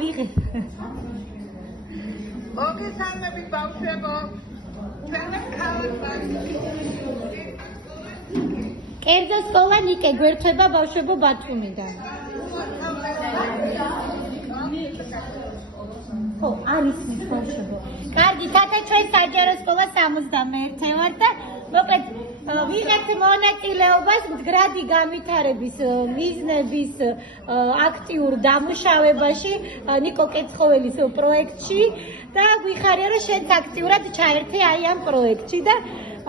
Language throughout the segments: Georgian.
ვიღე. მოგესალმებით ბავშვებო. ჩვენს ქალაქთან. კერძო სკოლა ნიკე გვერდება ბავშვებო ბათუმიდან. ხო, არის ბავშვებო. კარგი, თათა ჩვენ საჯარო სკოლა 61-ე ვარ და მოკლედ ვიღეთ მონაწილეობას მდგრადი განვითარების მიზნების აქტიურ დამუშავებაში ნიკო კეცხოველის პროექტში და გვიხარია რომ შენც აქტიურად ჩაერთე აი ამ პროექტში და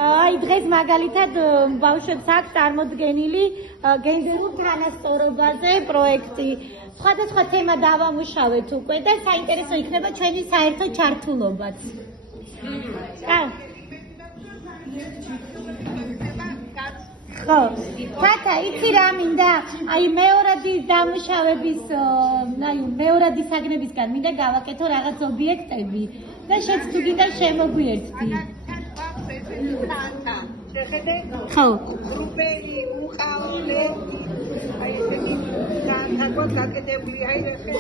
აი დღეს მაგალითად ბავშვებს აქვს წარმოდგენილი გენდერულ თანასწორობაზე პროექტი. სხვადასხვა თემა დავამუშავეთ უკვე და საინტერესო იქნება ჩვენი საერთო ჩართულობაც. ხო, თათა, იცი რა მინდა? აი მეორადი დამუშავების, აი მეორადი საგნებისგან მინდა გავაკეთო რაღაც ობიექტები და შეც თუ გინდა შემოგვიერთდი. ხო. გრუპები, უყავლეთი, აი ესეთი განსაკუთრებით გაკეთებული აი რახე.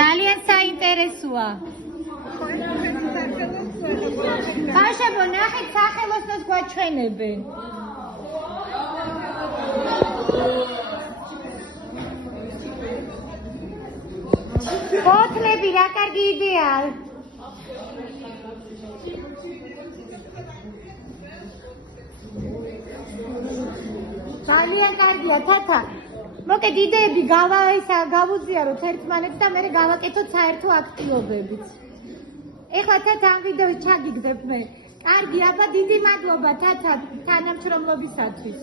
ძალიან საინტერესოა. ბავშვებო, ნახეთ სახელოსნოს გვაჩვენებენ. ფოთლები რა კარგი იდეაა. ძალიან კარგია თათა. მოკედ იდეები გავუზიაროთ ერთმანეთს და მე გავაკეთოთ საერთო აქტივობებიც. ეხლა თათა ამ ვიდეოს ჩაგიგდებ მე. კარგი, აბა დიდი მადლობა თათა თანამშრომლობისათვის.